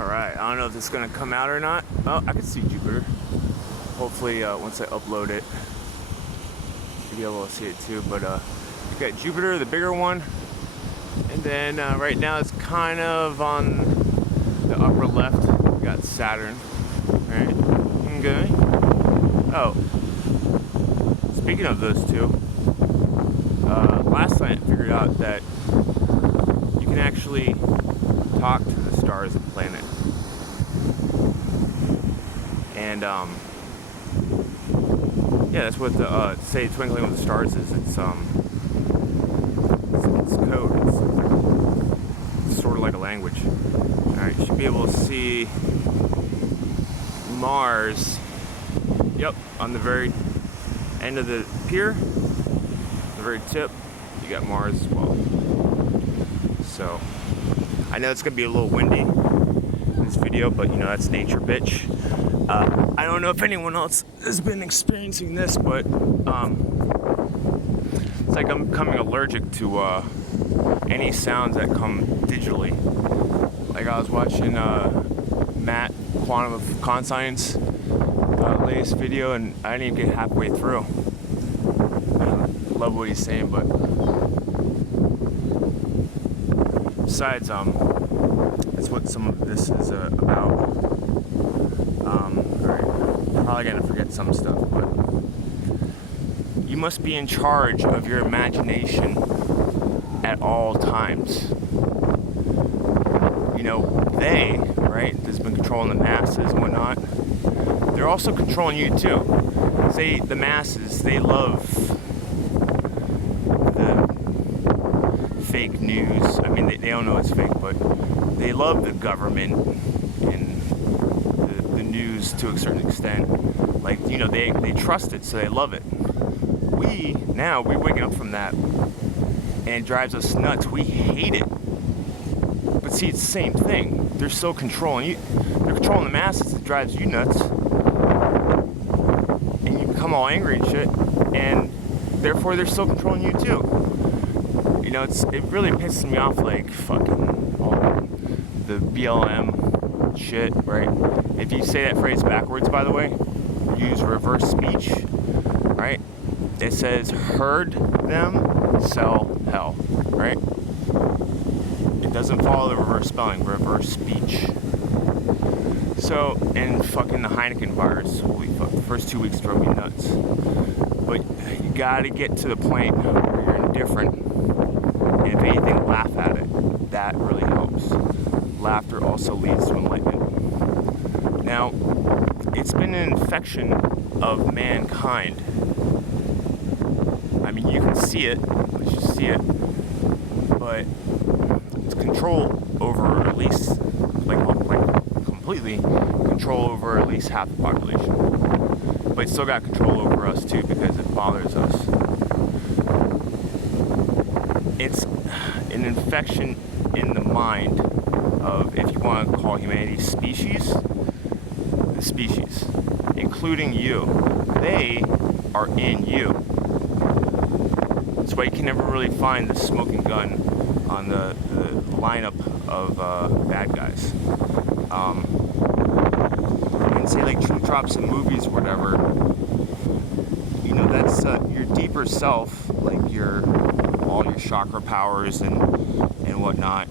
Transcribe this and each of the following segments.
Alright, I don't know if this is going to come out or not. Oh, I can see Jupiter. Hopefully, once I upload it, you'll be able to see it too. But you got Jupiter, the bigger one. And then right now it's kind of on the upper left. We got Saturn. Right? Okay. Oh. Speaking of those two, last night I figured out that you can actually talk to the stars and planet. And yeah, that's what the say Twinkling with the Stars is. It's code. It's sort of like a language. All right, you should be able to see Mars. Yep, on the very end of the pier, the very tip, you got Mars as well. So I know it's gonna be a little windy in this video, but you know, that's nature, bitch. I don't know if anyone else has been experiencing this, but it's like I'm becoming allergic to any sounds that come digitally. Like I was watching Matt Quantum of Conscience latest video, and I didn't even get halfway through. I love what he's saying, but besides, that's what some of this is about. Alright, probably gonna forget some stuff, but you must be in charge of your imagination at all times. You know, they, right, that's been controlling the masses and whatnot, they're also controlling you too. Say the masses, they love the fake news. I mean, they don't know it's fake, but they love the government and the news to a certain extent. Like, you know, they trust it, so they love it. We're waking up from that, and it drives us nuts. We hate it. But see, it's the same thing. They're still controlling you. They're controlling the masses. It drives you nuts. And you become all angry and shit. And therefore, they're still controlling you too. You know, it really pisses me off, like, fucking all the BLM shit, right? If you say that phrase backwards, by the way, use reverse speech, right? It says, herd them, sell hell, right? It doesn't follow the reverse spelling, reverse speech. So, and fucking the Heineken virus, holy fuck, the first 2 weeks drove me nuts. But you gotta get to the point where you're indifferent, and if anything, laugh at it. That really helps. Laughter also leads to enlightenment. Now, it's been an infection of mankind. I mean, you can see it, let's just see it, but it's control over at least, like completely control over at least half the population. But it's still got control over us too, because it bothers us. It's an infection in the mind of, if you want to call humanity species, the species, including you. They are in you. That's why you can never really find the smoking gun on the lineup of bad guys. You can say like True Drops in movies or whatever. You know, that's your deeper self, like all your chakra powers and whatnot.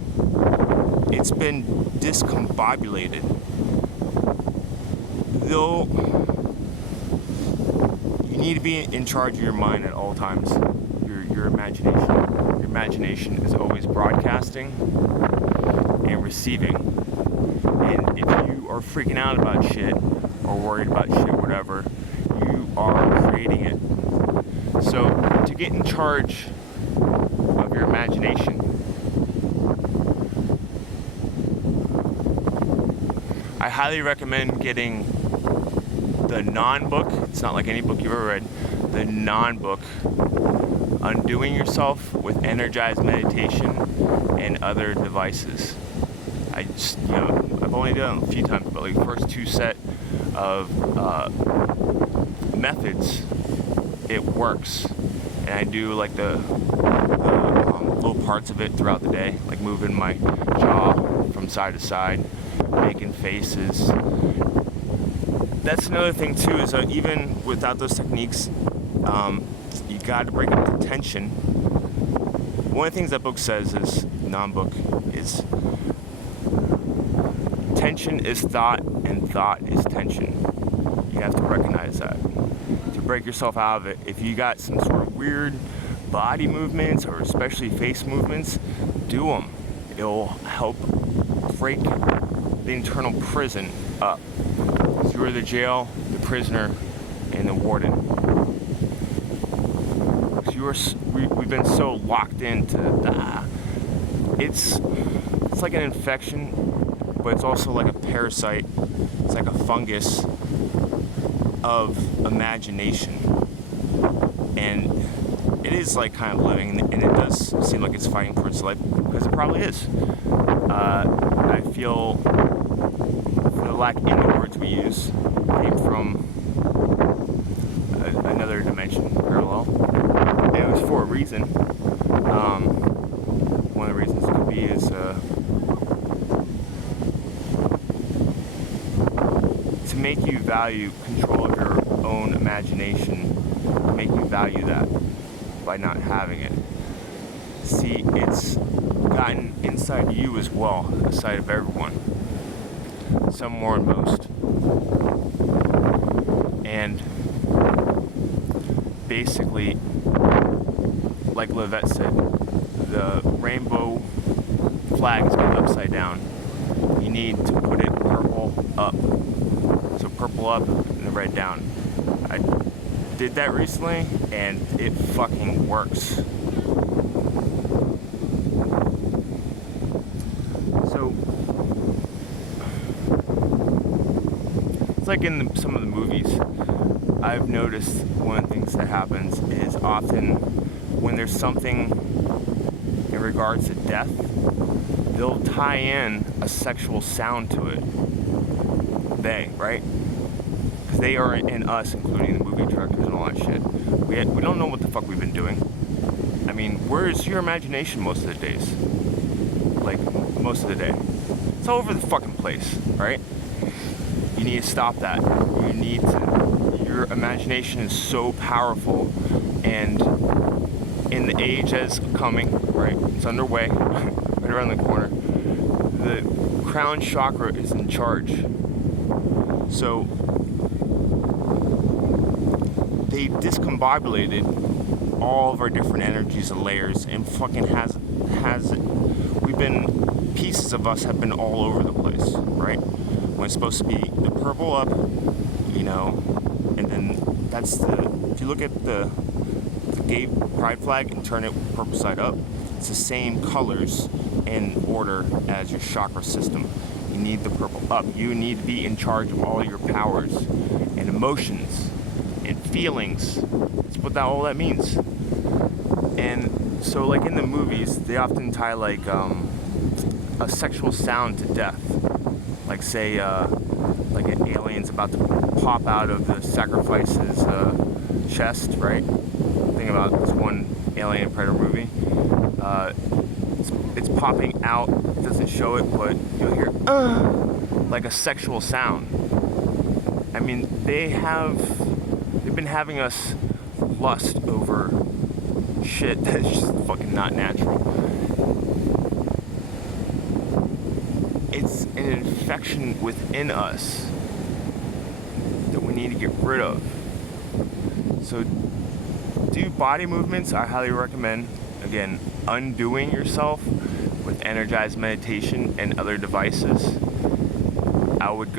It's been discombobulated. Though you need to be in charge of your mind at all times. Your imagination. Your imagination is always broadcasting and receiving. And if you are freaking out about shit or worried about shit, whatever, you are creating it. So to get in charge of your imagination, I highly recommend getting the non-book. It's not like any book you've ever read. The non-book, Undoing Yourself with Energized Meditation and Other Devices. I just, you know, I've only done it a few times, but like the first two set of methods, it works. And I do like the little parts of it throughout the day, like moving my jaw from side to side, making faces. That's another thing too, is even without those techniques, you got to break up the tension. One of the things that book says is, non-book, is tension is thought and thought is tension. You have to recognize that. To break yourself out of it, if you got some sort of weird body movements or especially face movements, do them. It'll help break the internal prison up. So you're the jail, the prisoner, and the warden. We've been so locked into that. It's like an infection, but it's also like a parasite. It's like a fungus of imagination. And it is like kind of living, and it does seem like it's fighting for its life, because it probably is. I feel, for the lack in the words we use, came from another dimension, parallel. And it was for a reason. One of the reasons it could be is to make you value control of your own imagination, to make you value that by not having it. See, it's gotten inside you as well, inside of everyone. Some more than most. And basically, like Levette said, the rainbow flag is going upside down. You need to put it purple up. So purple up and the red down. I did that recently and it fucking works. So it's like in some of the movies, I've noticed one of the things that happens is often when there's something in regards to death, they'll tie in a sexual sound to it. Right? Because they are in us, including the movie directors and all that shit. We don't know what the fuck we've been doing. I mean, where's your imagination most of the days? Like, most of the day. It's all over the fucking place, right? You need to stop that. You need to... Your imagination is so powerful, and in the age that's coming, right? It's underway, right around the corner. The crown chakra is in charge. So they discombobulated all of our different energies and layers, and fucking has it. Pieces of us have been all over the place, right? When it's supposed to be the purple up, you know, and then that's if you look at the gay pride flag and turn it purple side up, it's the same colors and order as your chakra system. You need the purple up. You need to be in charge of all your powers and emotions and feelings. That's what all that means. And so, like in the movies, they often tie like a sexual sound to death. Like say, like an alien's about to pop out of the sacrifice's chest, right? Think about this one Alien Predator movie. It's popping out, doesn't show it, but you'll hear like a sexual sound. I mean, they've been having us lust over shit that's just fucking not natural. It's an infection within us that we need to get rid of. So do body movements, I highly recommend. Again, undoing yourself with energized meditation and other devices. I would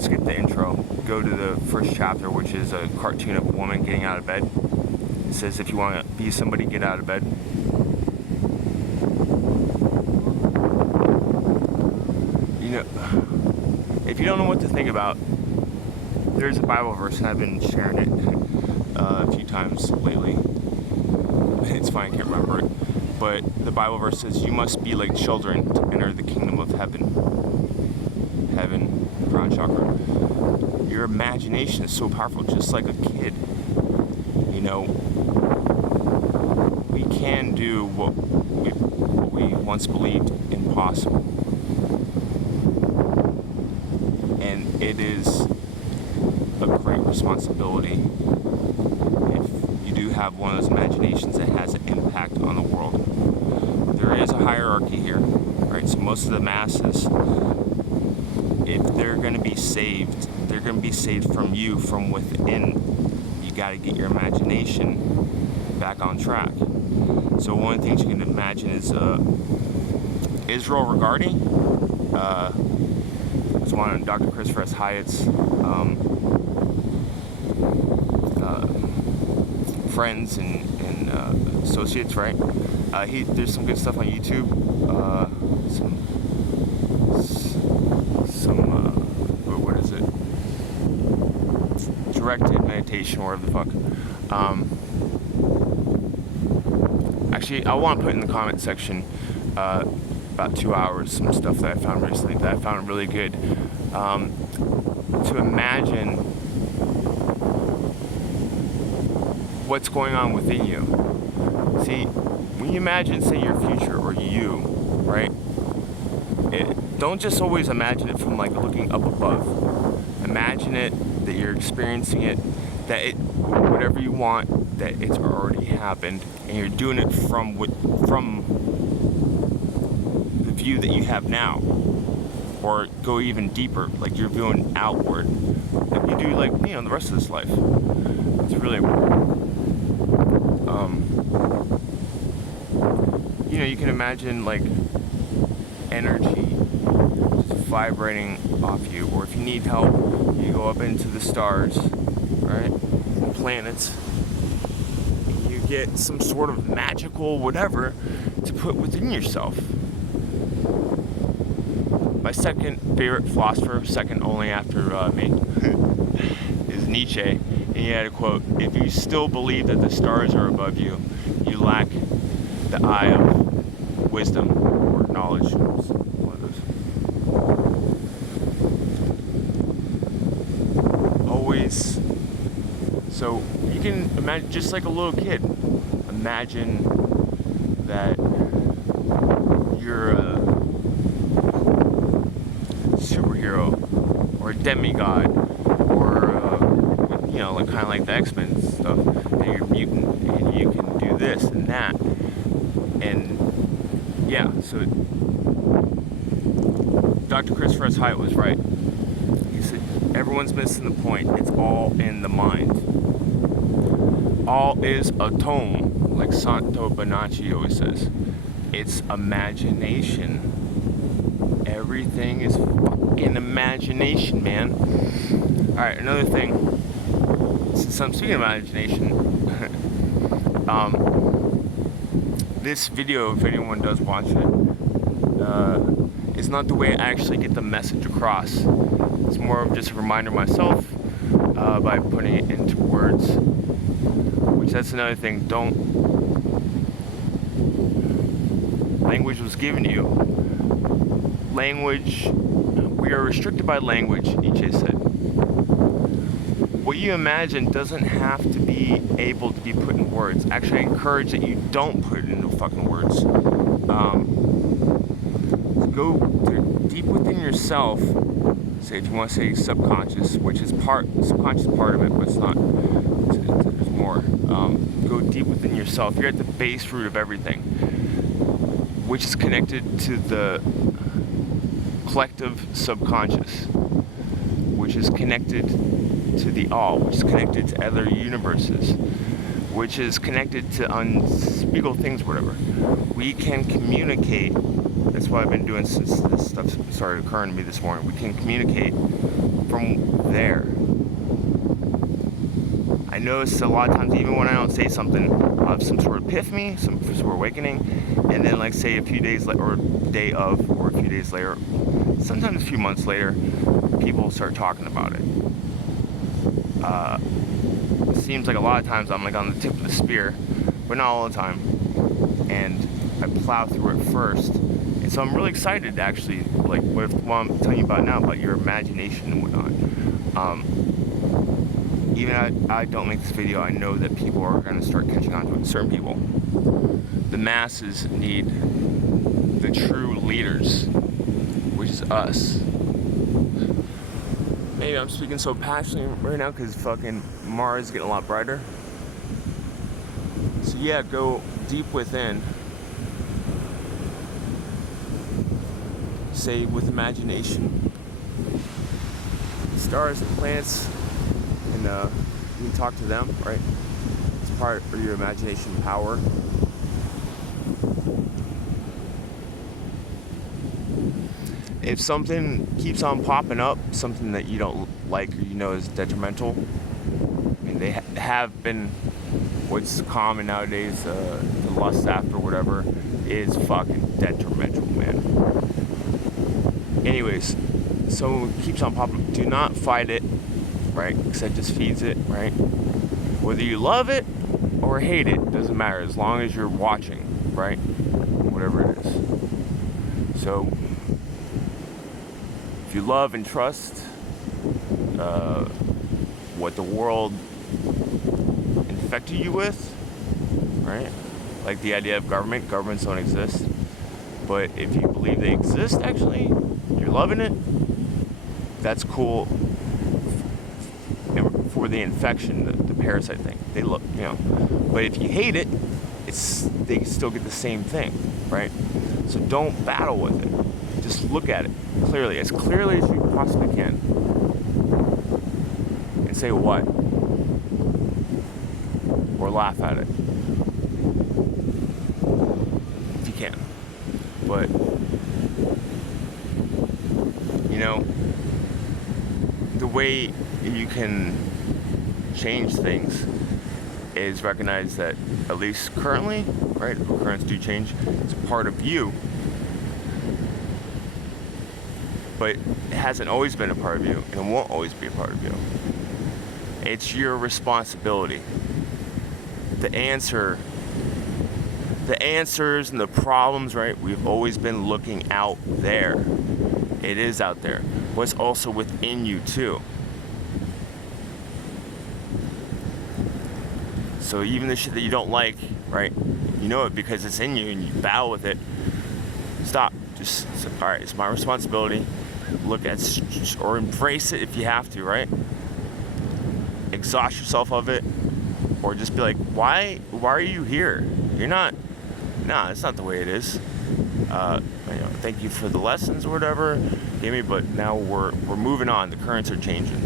skip the intro, go to the first chapter, which is a cartoon of a woman getting out of bed. It says if you want to be somebody, get out of bed. You know, if you don't know what to think about, there's a Bible verse, and I've been sharing it a few times lately. It's fine, I can't remember it. But the Bible verse says, you must be like children to enter the kingdom of heaven. Heaven, crown chakra. Your imagination is so powerful, just like a kid. You know, we can do what we once believed impossible. it is a great responsibility if you do have one of those imaginations that has an impact on the world. There is a hierarchy here, right? So most of the masses, if they're going to be saved, they're going to be saved from you, from within. You got to get your imagination back on track. So one of the things you can imagine is Israel Regardie. It's one of Dr. Christopher S. Hyatt's friends and associates, right? There's some good stuff on YouTube. What is it? Directed meditation, or whatever the fuck. Actually, I want to put in the comment section about 2 hours, some stuff that I found recently that I found really good. To imagine what's going on within you. See, when you imagine, say, your future or you, right? Don't just always imagine it from like looking up above. Imagine it that you're experiencing it, that whatever you want, that it's already happened, and you're doing it from the view that you have now. Or go even deeper, like you're viewing outward, like you do, like, the rest of this life. It's really important. You can imagine like energy just vibrating off you, or if you need help, you go up into the stars, right, and planets, and you get some sort of magical whatever to put within yourself. My second favorite philosopher, second only after me, is Nietzsche, and he had a quote: "If you still believe that the stars are above you, you lack the eye of wisdom or knowledge." One of those. Always. So you can imagine, just like a little kid, imagine that you're a superhero or a demigod, or like kind of like the X-Men stuff, and you're a mutant and you can do this and that, and yeah. So Dr. Christopher S. Hyatt was right. He said everyone's missing the point. It's all in the mind. All is a tone, like Santo Bonacci always says. It's imagination. Everything is fucking imagination, man. Alright, another thing. Since I'm speaking of imagination, this video, if anyone does watch it, is not the way I actually get the message across. It's more of just a reminder myself by putting it into words. Which, that's another thing. Language was given to you. Language, we are restricted by language, Nietzsche said. What you imagine doesn't have to be able to be put in words. Actually, I encourage that you don't put it into fucking words. Go deep within yourself. Say, if you want to say subconscious, which is subconscious part of it, but it's not. There's more. Go deep within yourself. You're at the base root of everything, which is connected to the collective subconscious, which is connected to the all, which is connected to other universes, which is connected to unspeakable things, whatever. We can communicate. That's what I've been doing since this stuff started occurring to me this morning. We can communicate from there. I notice a lot of times, even when I don't say something, I'll have some sort of epiphany, some sort of awakening, and then, like, say a few days later, or day of, or a few days later, sometimes a few months later, people start talking about it. It seems like a lot of times I'm like on the tip of the spear, but not all the time. And I plow through it first. And so I'm really excited, actually, like what I'm telling you about now, about your imagination and whatnot. Even I don't make this video, I know that people are going to start catching on to it. Certain people. The masses need the true leaders, which is us. Maybe I'm speaking so passionately right now because fucking Mars is getting a lot brighter. So yeah, go deep within. Say with imagination. Stars and planets, and you can talk to them, right? It's part of your imagination power. If something keeps on popping up, something that you don't like or you know is detrimental, and they have been what's common nowadays, the lust after whatever, is fucking detrimental, man. Anyways, so it keeps on popping up. Do not fight it, right? Because that just feeds it, right? Whether you love it or hate it, doesn't matter as long as you're watching, right? Whatever it is. So, if you love and trust what the world infected you with, right? Like the idea of governments don't exist. But if you believe they exist, actually, you're loving it, that's cool for the infection, the parasite thing. They look, you know. But if you hate it, they still get the same thing, right? So don't battle with it. Just look at it clearly as you possibly can. And say what? Or laugh at it. If you can. But, you know, the way you can change things is recognize that, at least currently, right, currents do change, it's a part of you, but it hasn't always been a part of you, and it won't always be a part of you. It's your responsibility. The answers and the problems, right, we've always been looking out there. It is out there. But it's also within you, too. So even the shit that you don't like, right, you know it because it's in you and you battle with it. Stop. Just, all right, it's my responsibility. Look at, or embrace it if you have to, right? Exhaust yourself of it. Or just be like, why are you here? You're not, nah, it's not the way it is. Thank you for the lessons or whatever gave me, but now we're moving on. The currents are changing.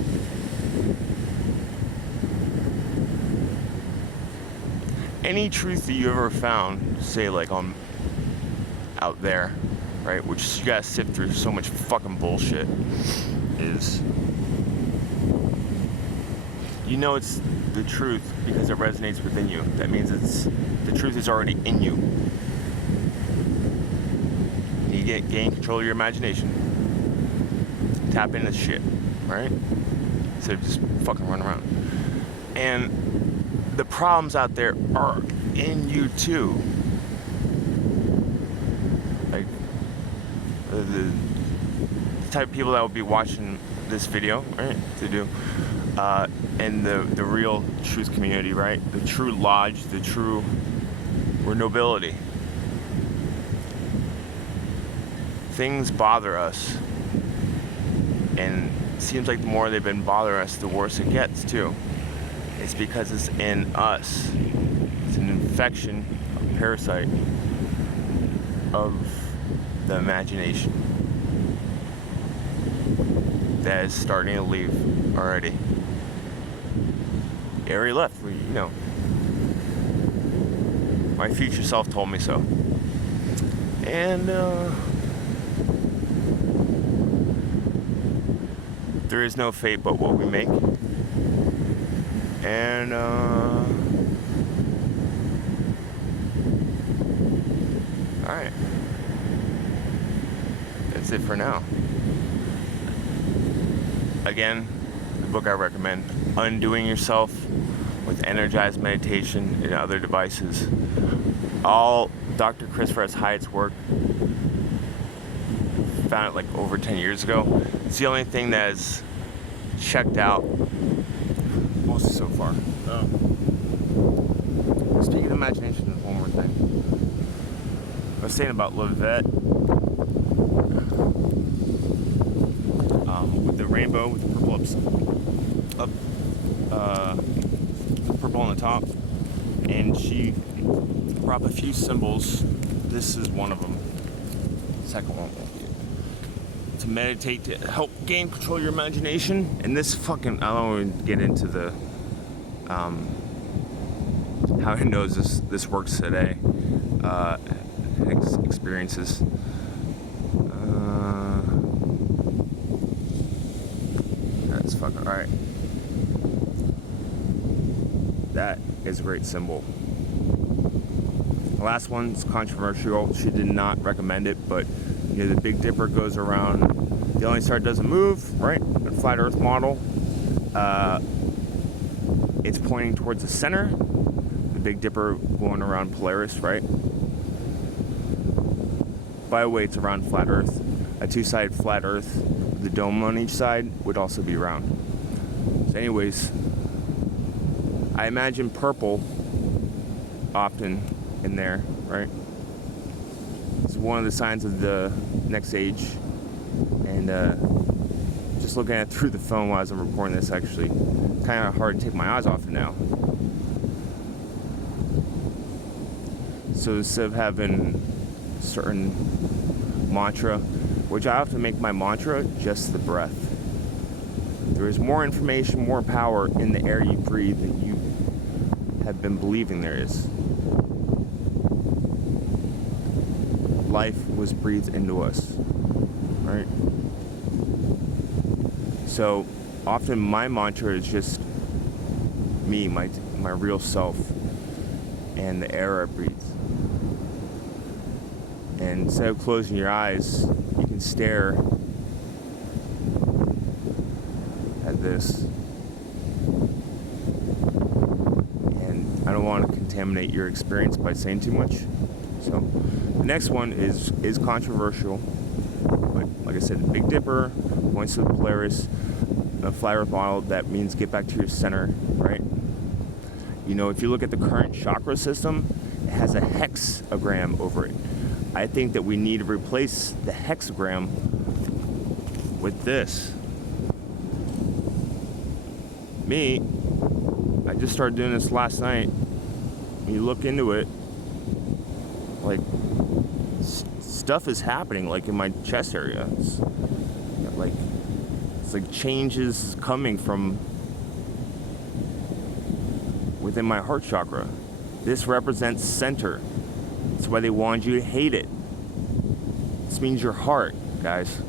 Any truth that you ever found, say like on out there, right, which you gotta sift through so much fucking bullshit, is, you know it's the truth because it resonates within you. That means the truth is already in you. You gain control of your imagination. Tap into shit, right? Instead of just fucking run around. And the problems out there are in you too. Like the type of people that will be watching this video, right? To do. And the real truth community, right? The true lodge, the true nobility. Things bother us, and it seems like the more they've been bothering us, the worse it gets too. It's because it's in us. It's an infection, a parasite of the imagination that is starting to leave already. It already left, you know. My future self told me so. And there is no fate but what we make. And alright. That's it for now. Again, the book I recommend, Undoing Yourself, with Energized Meditation and other devices. All Dr. Christopher S. Hyatt's work. Found it like over 10 years ago. It's the only thing that is checked out mostly so far. Speaking of imagination, one more thing. I was saying about Levette with the rainbow with the purple purple on the top, and she brought up a few symbols. This is one of them. Second one won't be. To meditate, to help gain control of your imagination. And this fucking, I don't even get into the how it knows this works today. Experiences. That's fucking alright. That is a great symbol. The last one's controversial. She did not recommend it, but you know, the Big Dipper goes around. The only star doesn't move, right? The flat Earth model. It's pointing towards the center. The Big Dipper going around Polaris, right? By the way, it's around flat Earth. A two-sided flat Earth with the dome on each side would also be round. So anyways, I imagine purple often in there, right? It's one of the signs of the next age. And just looking at it through the phone while I'm recording this, actually, kind of hard to take my eyes off it now. So instead of having a certain mantra, which I have to make my mantra just the breath. There is more information, more power in the air you breathe than you have been believing there is. Life was breathed into us, right? So often my mantra is just me, my real self, and the air I breathe. And instead of closing your eyes, you can stare at this. And I don't want to contaminate your experience by saying too much. So the next one is controversial. But like I said, the Big Dipper points to the Polaris, a flat Earth model. That means get back to your center, right? You know, if you look at the current chakra system, it has a hexagram over it. I think that we need to replace the hexagram with this. Me, I just started doing this last night. When you look into it, like, stuff is happening, like in my chest area. It's like changes coming from within my heart chakra. This represents center. That's why they wanted you to hate it. This means your heart, guys.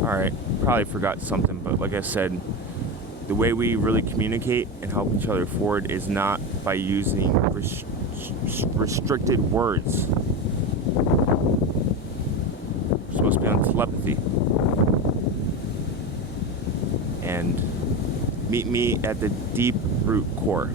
Alright, probably forgot something, but like I said, the way we really communicate and help each other forward is not by using restricted words. We're supposed to be on telepathy. And meet me at the deep root core.